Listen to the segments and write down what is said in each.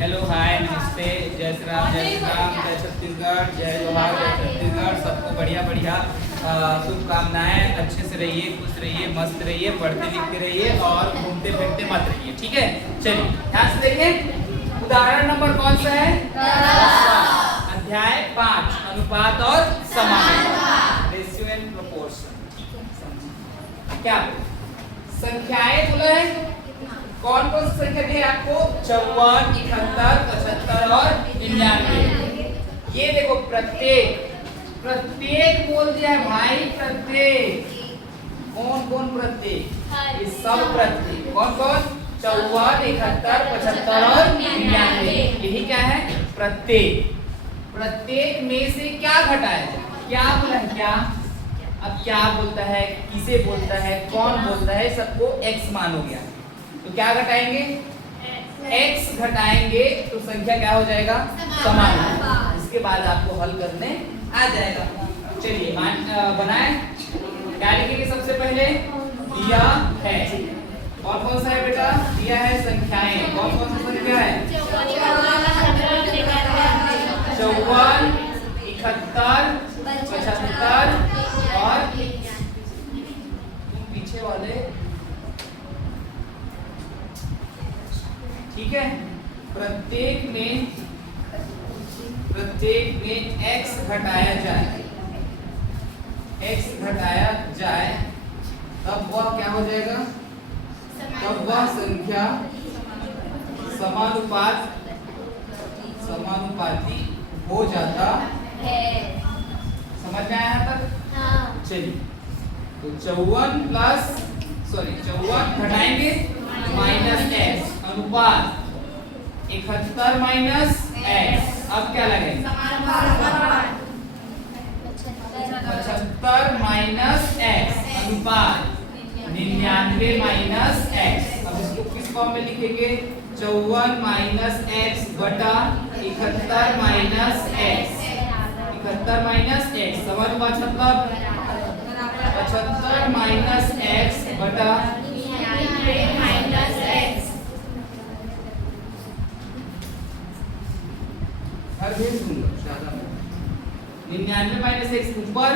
Hello hi नमस्ते, जय श्री राम, जय छत्तीसगढ़, जय जोहार, जय छत्तीसगढ़। सबको बढ़िया बढ़िया शुभकामनाएं। अच्छे से रहिए, खुश रहिए, मस्त रहिए, पढ़ते लिखते रहिए और घूमते फिरते मत रहिए। ठीक है, चलिए ध्यान से देखिए। उदाहरण नंबर कौन सा है? अध्याय 5 अनुपात और समानुपात, रेशियो एंड प्रोपोर्शन। क्या संख्याएं बोला है? कौन कौन सी संख्या दी आपको? 54, 71, 75 और 99। ये देखो प्रत्येक बोल दिया है भाई। प्रत्येक कौन कौन? प्रत्येक, ये सब प्रत्येक। कौन कौन? 54, 71, 75 और 99। यही क्या है? प्रत्येक। प्रत्येक में से क्या घटाया जाए? क्या बोला है? क्या? अब क्या बोलता है, किसे बोलता है, कौन बोलता है, सबको x मान हो गया। तो क्या घटाएंगे? x घटाएंगे तो संख्या क्या हो जाएगा? समान। इसके बाद आपको हल करने आ जाएगा। चलिए बनाए। क्या लिखेंगे? सबसे पहले दिया है। और कौन सा है बेटा? दिया है संख्याएं। कौन कौन सी संख्या है? 54, 71, 75 और पीछे वाले। ठीक है, प्रत्येक में x घटाया जाए, तब वह क्या हो जाएगा? तब वह संख्या समानुपाती हो जाता है। समझ में आया तक? हाँ। चलिए, तो 54 घटाएंगे माइनस x अनुपात 71 माइनस x। अब क्या लगेगा? 75 माइनस x अनुपात 99 माइनस x। अब इसको किस फॉर्म में लिखेंगे? 54 माइनस x बटा 71 माइनस x। 71 माइनस x समानुपात मतलब 75 माइनस x बटा 99 माइनस x। हर भेज दूंगा ज्यादा। 99 माइनस x ऊपर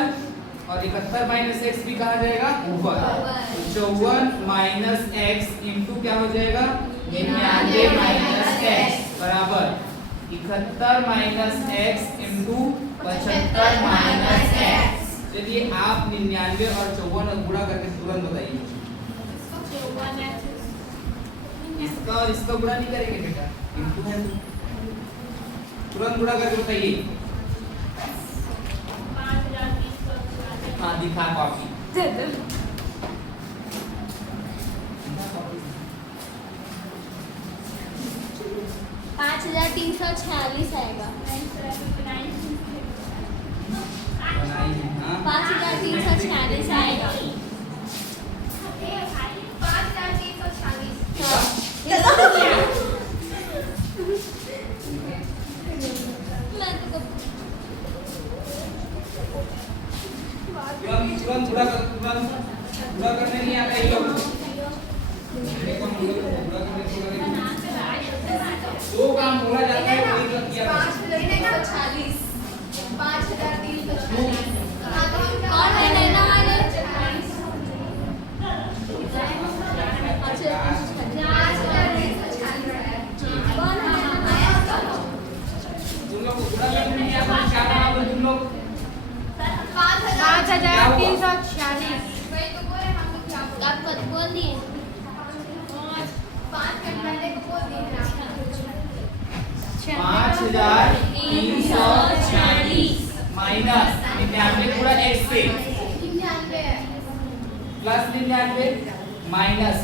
और 71 माइनस x भी कहा जाएगा ऊपर। 54 माइनस x इंटू क्या हो जाएगा? 99 माइनस x बराबर 71 minus x into 75 minus x। चलिए आप 99 और 54 गुणा करके तुरंत बताइए। इसका और इसका गुणा नहीं करेंगे बेटा, इंटू है। तुरंत गुणा करके बताइए। हाँ दिखा कॉपी। 5346 आएगा। 5346 आएगा। 5346 गुणा करने नहीं आता ये लोग। दो काम बोला जाता है, वही कर दिया। 5346 बोल दिए। 5346 माइनस 99 पूरा x से प्लस 99 माइनस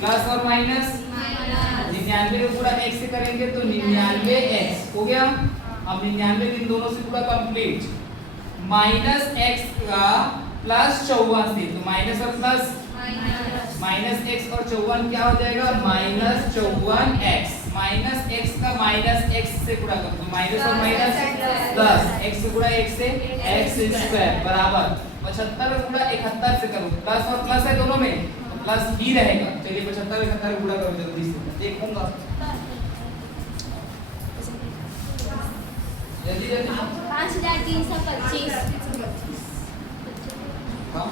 प्लस और माइनस 99 को पूरा x से करेंगे तो 99x हो गया। अब 99 इन दोनों से पूरा कंप्लीट। माइनस x का प्लस 54 से, तो माइनस और प्लस माइनस x और 54 क्या हो जाएगा? Minus 54x। माइनस x का माइनस x से गुणा कर दो, माइनस और माइनस प्लस x से गुणा x से x स्क्वायर बराबर 75 गुणा 71 से करो। प्लस और प्लस है दोनों में, प्लस ही रहेगा। चलिए 75 71 गुणा करो जल्दी से, देखूंगा। जल्दी जल्दी 5325। हाँ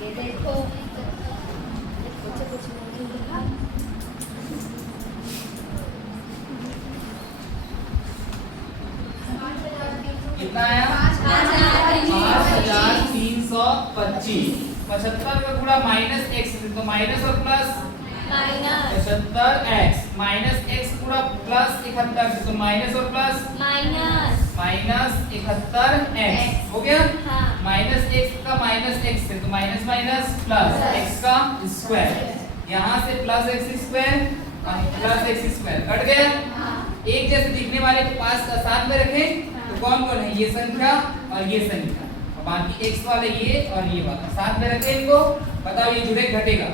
ये देखो कितना आया 5325। 75 का गुणा माइनस एक्स तो माइनस और plus minus 75x minus x गुणा प्लस 71 तो माइनस और प्लस माइनस माइनस 71x हो गया। हाँ। माइनस एक्स का माइनस एक्स से तो माइनस माइनस प्लस एक्स का स्क्वायर, यहाँ से plus x square plus x square cut गया। एक जैसे दिखने वाले को पास का साथ में रखें तो कौन कौन है, ये संख्या और ये संख्या, और बाकी एक्स वाले ये और ये वाला साथ में रखें इनको। बताओ ये जुड़े घटेगा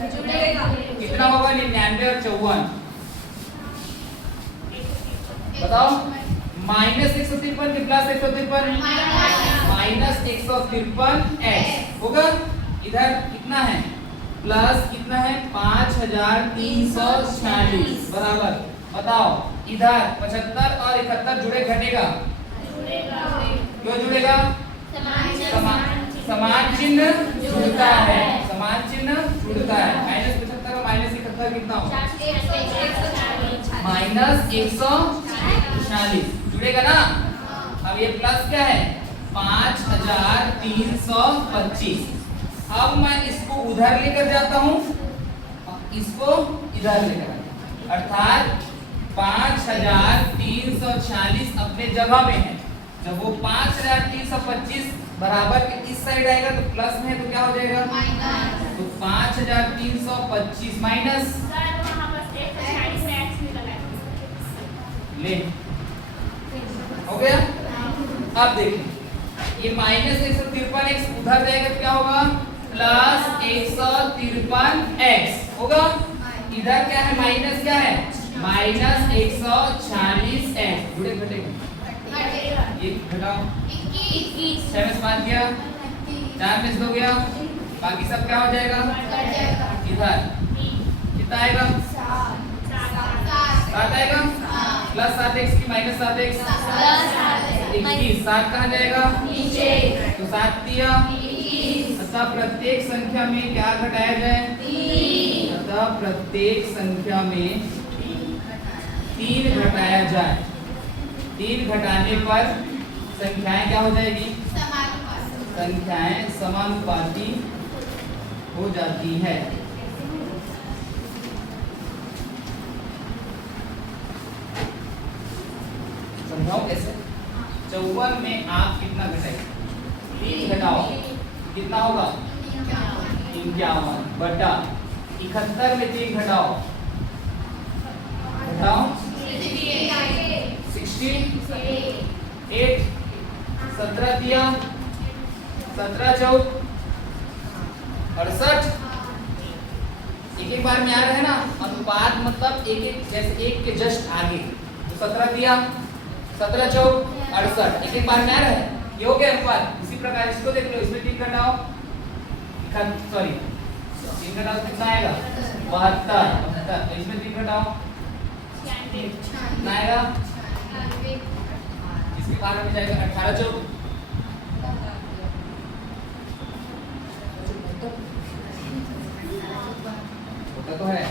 कितना होगा 99 और 54। बताओ माइनस 153 के प्लस 153 माइनस 153 होगा। इधर कितना है प्लस कितना है 5346 बराबर। बताओ इधर 75 और 71 जुड़े घटेगा क्यों जुड़ेगा, समान चिन्ह जुड़ता है, समान चिन्ह जुड़ता है। माइनस 75 और माइनस 71 कितना होगा माइनस 140 जुड़ेगा ना। अब ये प्लस क्या है 5325। अब मैं इसको उधर लेकर जाता हूँ, इसको इधर लेकर अर्थात 5340 अपने जगह में है। जब वो 5325 बराबर के इस साइड आएगा तो प्लस में है तो क्या हो जाएगा तो 5325 माइनस ले हो गया। अब देखिए ये माइनस 153x उधर जाएगा तो क्या होगा प्लस 153x होगा। इधर क्या है माइनस क्या है माइनस 140x जुड़े घटेगा ये घटाओ 21 6 में से 5 गया 4 में से 2 गया बाकी सब क्या हो जाएगा इधर कितना आएगा 7 आएगा प्लस 7x की माइनस 7x 21 7 कहाँ जाएगा नीचे तो 7 दिया। अतः प्रत्येक संख्या में क्या घटाया जाए अतः प्रत्येक संख्या में 3 घटाया जाए। 3 घटाने पर संख्याएं क्या हो जाएगी संख्याएं समानुपाती हो जाती है। समझाओ कैसे 54 में आप कितना घटाएंगे 3 घटाओ कितना होगा 51 बटा 71 में 3 घटाओ घटाओ 68 17 दिया 17 चौक 68 एक एक बार में आ रहा है ना अनुपात मतलब एक एक जैसे एक के जस्ट आगे तो 17 दिया 17 चौक 68 एक एक बार में आ रहा है ये हो गया अनुपात। इसी प्रकार इसको देख लो इसमें 3 घटाओ सॉरी 3 घटाओ कितना आएगा 72 इसमें 3 घटाओ कितना आएगा इसके बाद में जाएगा 18 चौक होता तो है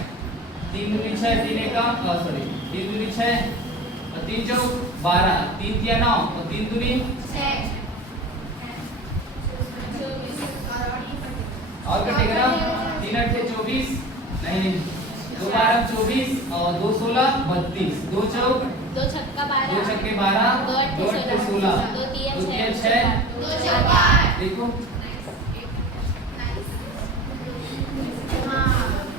3 दूनी 6 3 एक सॉरी 3 दूनी 6 और 3 चौक 12 3 दिया 9 और 3 दूनी 6 और कटेगा ना 3 8 24 नहीं 2 12 24 और 2 16 32 2 चौक 2 छक्का 12 2 छक्के 12 2 8 16 2 2 3 6 2 4 देखो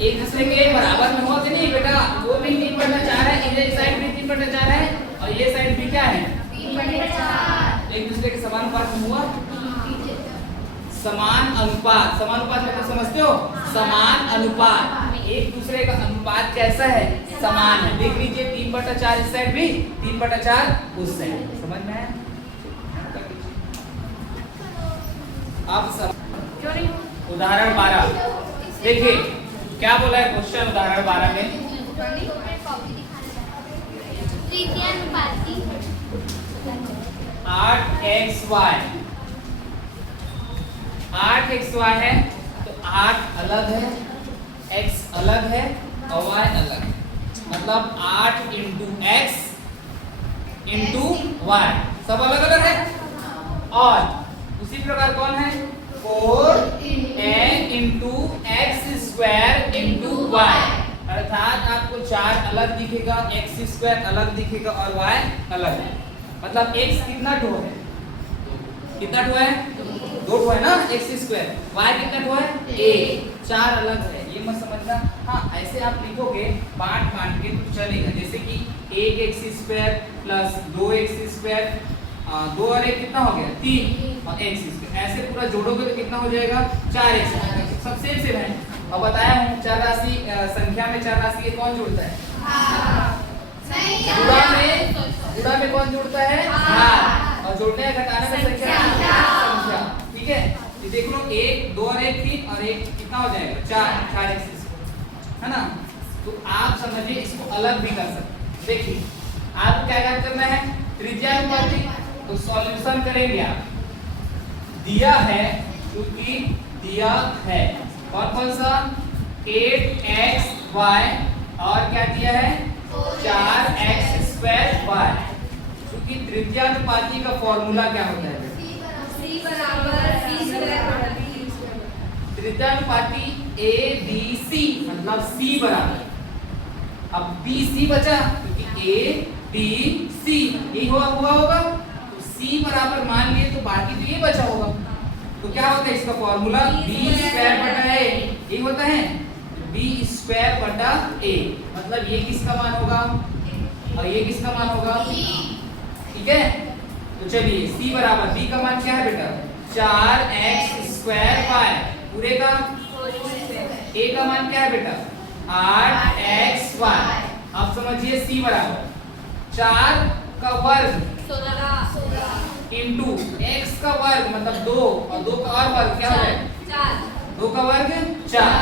एक दूसरे के बराबर में हो कि नहीं बेटा वो भी 3 बटा 4 है ये साइड भी 3 बटा 4 है और ये साइड भी क्या है 3 बटा 4 एक दूसरे के समानुपात में हुआ समान अनुपात मतलब समझते हो समान अनुपात एक दूसरे का अनुपात कैसा है समान है। देख लीजिए 3 बटा 4 इस साइड भी 3 बटा 4 उस साइड समझ में आया। अब उदाहरण 12 देखिए क्या बोला है क्वेश्चन उदाहरण 12 में तृतीयानुपाती 8xy 8xy है तो 8 अलग है, x अलग है और y अलग है, मतलब 8 इंटू एक्स इंटू वाई सब अलग अलग है। और उसी प्रकार कौन है 4 into x square into y, अर्थात आपको 4 अलग दिखेगा, एक्स स्क्वायर अलग दिखेगा और y अलग है, मतलब x कितना ठो है, कितना ठो है 2 ठो है ना एक्स स्क्वायर, y कितना ठो है 1, 4 अलग है, ये मत समझना। हाँ ऐसे आप लिखोगे बांट बांट के तो चलेगा, जैसे कि 1x square plus 2x square, 2 और 1 कितना हो गया 3 और x स्क्वायर, ऐसे पूरा जोड़ोगे तो कितना हो जाएगा 4x, सब सेम सेम है। और बताया हूँ चार राशि संख्या में चार राशि के कौन जुड़ता है, गुणा में कौन जुड़ता है हार, और जोड़ने या घटाने में संख्या, ठीक है। ये देख लो 1 2 और 1 3 और 1 कितना हो जाएगा 4x है ना। तो आप समझिए इसको अलग भी कर सकते। देखिए आपको क्या याद करना है त्रिज्यानुपाती, तो सॉल्यूशन करेंगे आप, दिया है क्योंकि दिया है कौन कौन सा 8xy और क्या दिया है 4x2y, क्योंकि त्रिज्यानुपाती का फॉर्मूला क्या होता है त्रिज्यानुपाती ABC मतलब C बराबर, अब BC बचा क्योंकि ABC यही हुआ होगा, तो C बराबर मान लिए तो बाकी तो ये बचा होगा, तो क्या होता है इसका फॉर्मूला B स्क्वायर बटा A, यही होता है B स्क्वायर बटा A, मतलब ये किसका मान होगा और ये किसका मान होगा, ठीक है। तो चलिए C बराबर B का मान क्या है बेटा 4x2y, पूरे का A का मान क्या है बेटा 8xy। अब समझिए C बराबर 4 का वर्ग 16 इंटू x का वर्ग मतलब 2 और 2 का और वर्ग क्या है 2 का वर्ग 4,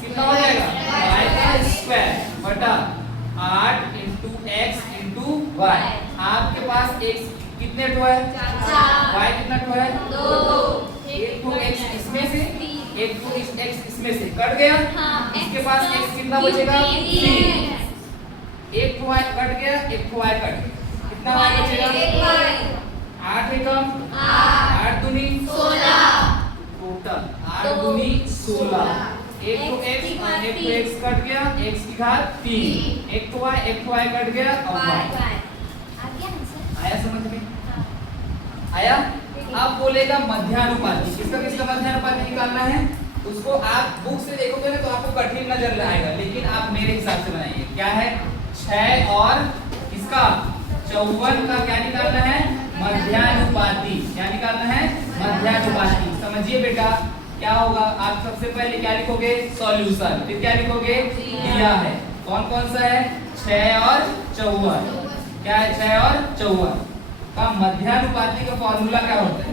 कितना हो जाएगा y का स्क्वायर बटा 8 इंटू एक्स इंटू वाई। आपके पास x कितने ठो है y कितना ठो है 2, एक ठो x इसमें से एक ठो x इसमें से कट गया, इसके पास x कितना बचेगा 3, एक ठो y कट गया एक ठो y कट गया, कितना y बचेगा 8 एकम 8 दूनी 16, टोटल 8 दूनी 16, एक तो x और एक तो x कट गया x की घात 3, एक तो y कट गया और y आया समझ में आया। अब बोलेगा मध्यानुपाती, किसका मध्यानुपाती निकालना है, उसको आप बुक से देखोगे ना तो आपको कठिन नजर आएगा, लेकिन आप मेरे हिसाब से बनाइए। क्या है 6 और इसका 54 का क्या निकालना है मध्यानुपाती, क्या निकालना है मध्यानुपाती। समझिए बेटा क्या होगा, आप सबसे पहले क्या लिखोगे सॉल्यूशन, फिर क्या लिखोगे दिया है कौन कौन सा है 6 और 54, क्या है 6 और 54 का मध्यानुपाती का फॉर्मूला क्या होता है,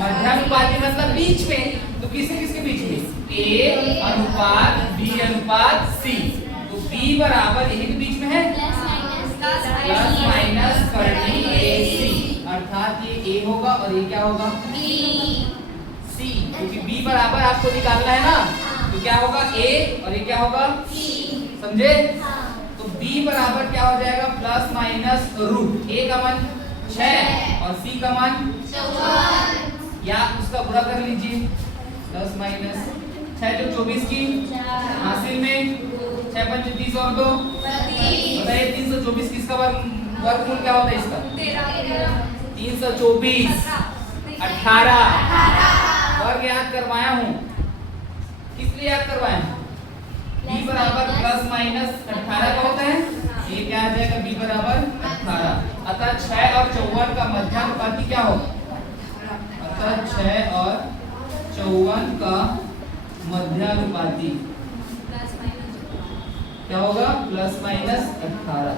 मध्यानुपाती मतलब बीच में, तो किसके किसके बीच में A अनुपात B अनुपात C, तो B बराबर यही के बीच में है प्लस माइनस करनी AC, अर्थात ये A होगा और ये क्या होगा C, क्योंकि B बराबर आपको निकालना है ना, तो क्या होगा A और ये क्या होगा समझे। तो B बराबर क्या हो जाएगा प्लस माइनस रूट, A का मान 6 और C का मान 54, या उसका गुणा कर लीजिए प्लस माइनस 6 तो 24 की हासिल में 6 5 30 और 2 बताइए 324 किसका वर्गमूल क्या होता है इसका 324 18 वर्ग याद करवाया हूँ, किस लिए याद करवाया हूँ b बराबर प्लस माइनस 18 का होता है, ये क्या आ जाएगा b बराबर 18, अतः 6 और 54 का मध्यानुपाती क्या होगा, अतः 6 और 54 का मध्यानुपाती क्या होगा प्लस माइनस 18,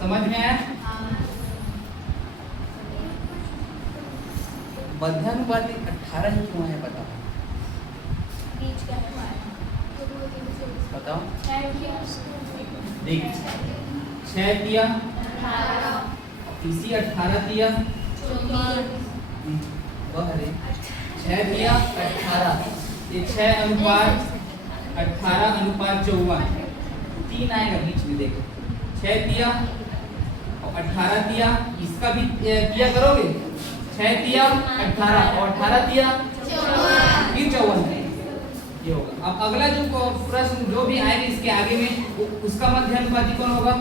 समझ में आया। मध्यानुपाती 18 ही क्यों है बताओ बताओ, देख 6 तिया इसी 18 तिया अरे 6 तिया 18 ये 6 अनुपात 18:54 3 आएगा बीच में देखो 6 तिया और 18 तिया इसका भी तिया करोगे 6 तिया 18 और 18 तिया 54 ये होगा। अब अगला जो प्रश्न जो भी आएगा इसके आगे में उसका मध्य अनुपाती कौन होगा?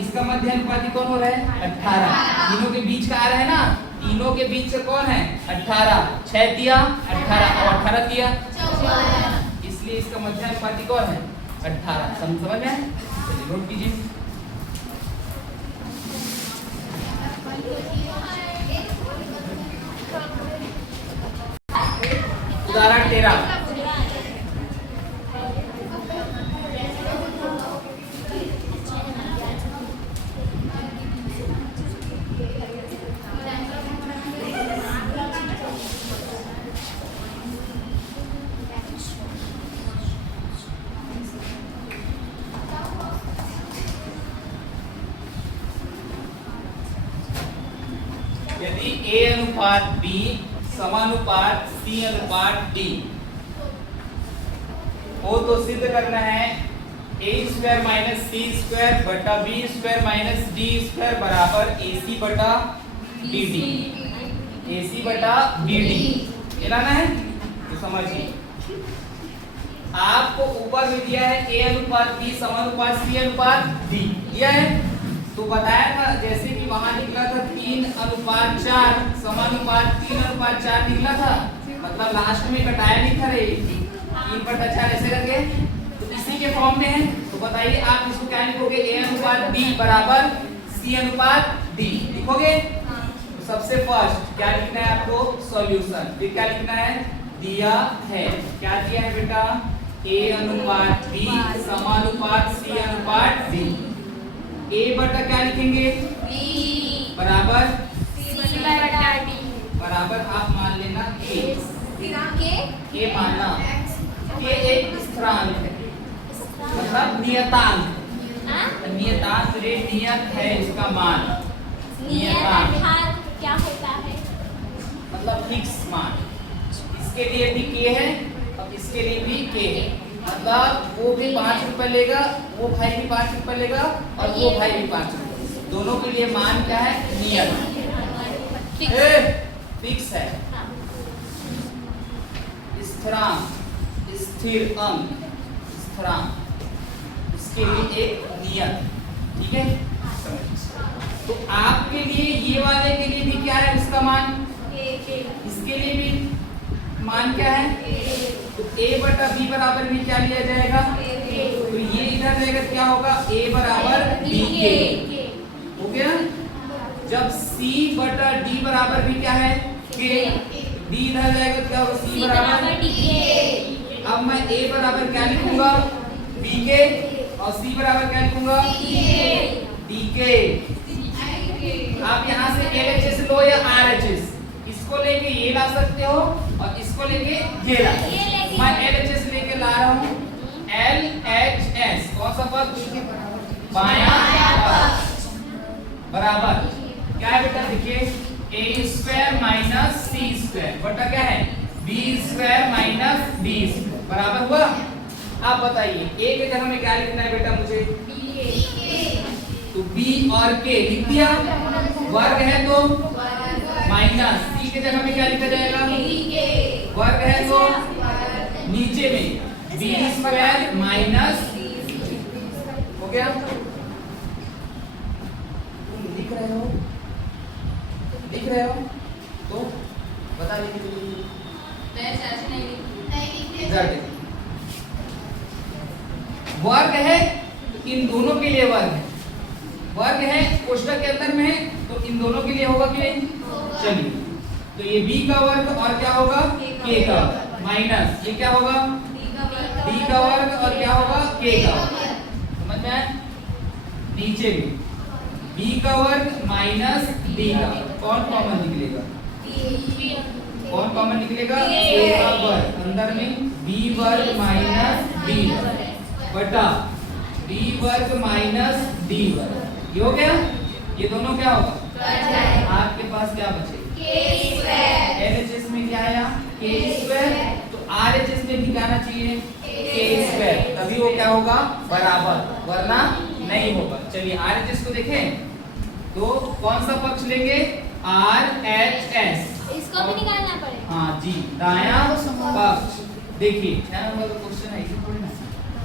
इसका मध्य अनुपाती कौन हो रहा है? 18। तीनों के बीच का आ रहा है ना, तीनों के बीच से कौन है? 18। 6 तिया 18 और 18 तिया 54, इसलिए इसका मध्य अनुपाती कौन है? 18। समझ में? चलिए नोट कीजिए। उदाहरण 13 यदि A अनुपात B समानुपात C अनुपात D हो तो सिद्ध करना है a² माइनस c² बटा b² माइनस d² बराबर ac बटा bd। ac बटा bd ये लाना है तो समझिए। आपको ऊपर में दिया है a अनुपात b समानुपात c अनुपात d दिया है, तो बताया था जैसे कि वहां निकला था 3:4 समानुपात 3:4 निकला था, मतलब लास्ट में कटाया नहीं था रे 3/4 ऐसे करके, तो इसी के फॉर्म में है। तो बताइए आप इसको क्या लिखोगे? a अनुपात b बराबर c अनुपात d लिखोगे। तो सबसे फर्स्ट क्या लिखना है आपको? सॉल्यूशन। फिर क्या लिखना है? दिया है, क्या दिया है बेटा? a अनुपात b समानुपात c अनुपात d। a बटा क्या लिखेंगे? b बराबर c बटा d बराबर आप मान लेना a मानना के एक स्थिरांक है, मतलब नियतांक। नियतांक रे नियत है इसका मान। नियतांक क्या होता है? मतलब फिक्स मान। इसके लिए भी k है और इसके लिए भी k है, मतलब वो भी 5 रुपए लेगा, वो भाई भी 5 रुपए लेगा और वो भाई भी 5 रुपए। दोनों के लिए मान क्या है? नियत फिक्स है। स्थिरांक स्थिर अंक स्थिरांक इसके लिए एक नियत। ठीक है, तो आपके लिए ये वाले के लिए भी क्या है उसका मान? इसके लिए भी मान क्या है? तो a बटा b बराबर भी क्या लिया जाएगा? तो ये इधर रहेगा, क्या होगा? a बराबर bk हो गया। जब c बटा d बराबर भी क्या है? k, d इधर जाएगा, क्या होगा? c बराबर dk। अब मैं a बराबर क्या लिखूंगा? bk और c बराबर क्या लिखूंगा? dk। आप यहाँ से LHS लो या RHS, इसको लेके ये ला सकते हो और इसको लेके ये ला सकते हो। मैं LHS लेके ला रहा हूँ। LHS कौन सा पद? बायां पक्ष बराबर क्या है बेटा? देखिए a² माइनस c² बटा क्या है? b² माइनस d² बराबर हुआ। आप बताइए a के जगह में क्या लिखना है बेटा मुझे? तो b और k लिख दिया, वर्ग है तो माइनस c के जगह में क्या लिखा जाएगा? वर्ग है तो नीचे में b² माइनस हो गया। लिख रहे हो? लिख रहे हो तो बता दीजिए। वर्ग है तो इन दोनों के लिए वर्ग है, वर्ग है कोष्ठक के अंदर में है तो इन दोनों के लिए होगा कि नहीं? चलिए, तो ये b का वर्ग और क्या होगा? k का वर्ग माइनस ये क्या होगा? d का वर्ग और क्या होगा? k का वर्ग। समझ में आया? नीचे में b का वर्ग माइनस d का, कौन कॉमन निकलेगा? कौन कॉमन निकलेगा? a का वर्ग, अंदर में b वर्ग माइनस d बटा b वर्ग माइनस d वर्ग, ये हो गया। ये दोनों क्या होगा? आपके पास क्या बचे? LHS में क्या आया? k square. तो RHS में भी क्या आना चाहिए? k स्क्वायर, तभी वो क्या होगा? बराबर, वरना नहीं होगा। चलिए RHS को देखें तो कौन सा पक्ष लेंगे? RHS, इसको भी निकालना पड़ेगा। हाँ जी, दायां पक्ष। देखिए 6 नंबर का क्वेश्चन है, इसे थोड़ी ना।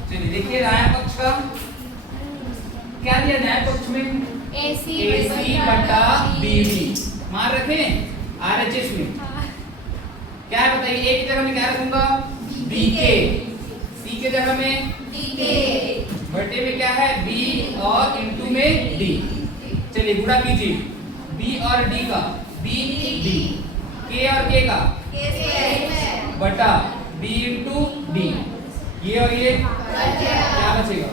चलिए देखिए दायां पक्ष का क्या दिया? दायां पक्ष में AC बटा BD मान रखें। RHS में क्या है बताइए? A की जगह में क्या रखूंगा? BK, C के जगह में बटे में क्या है? B और इनटू में D। चलिए गुणा कीजिए B और D का, BD, K और K का बटा B इंटू D, ये और ये क्या बचेगा?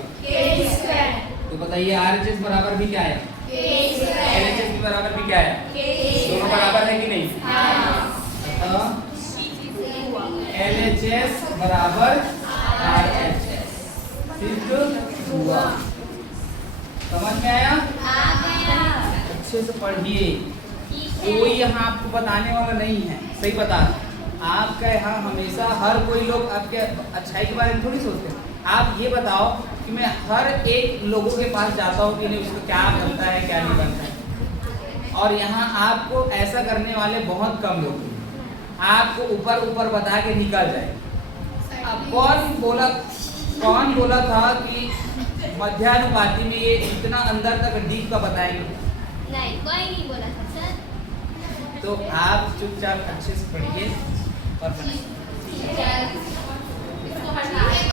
तो बताइए RHS बराबर भी क्या है? LHS भी बराबर भी क्या है? दोनों बराबर है कि नहीं? तो LHS बराबर RHS सिद्ध हुआ। समझ में आया? अच्छे से पढ़िए, कोई यहाँ आपको बताने वाला नहीं है। सही बता, आपका यहाँ हमेशा हर कोई लोग आपके अच्छाई के बारे में थोड़ी सोचते हैं। आप ये बताओ कि मैं हर एक लोगों के पास जाता हूँ कि नहीं, उसको क्या बनता है क्या नहीं बनता है, और यहाँ आपको ऐसा करने वाले बहुत कम लोग हैं। आपको ऊपर ऊपर बता के निकल जाए। अब कौन बोला था कि मध्यानुपाती में ये इतना अंदर तक डीप का बताएंगे? नहीं, कोई नहीं बोला था सर। तो आप चुपचाप अच्छे से पढ़िए और बनाइए।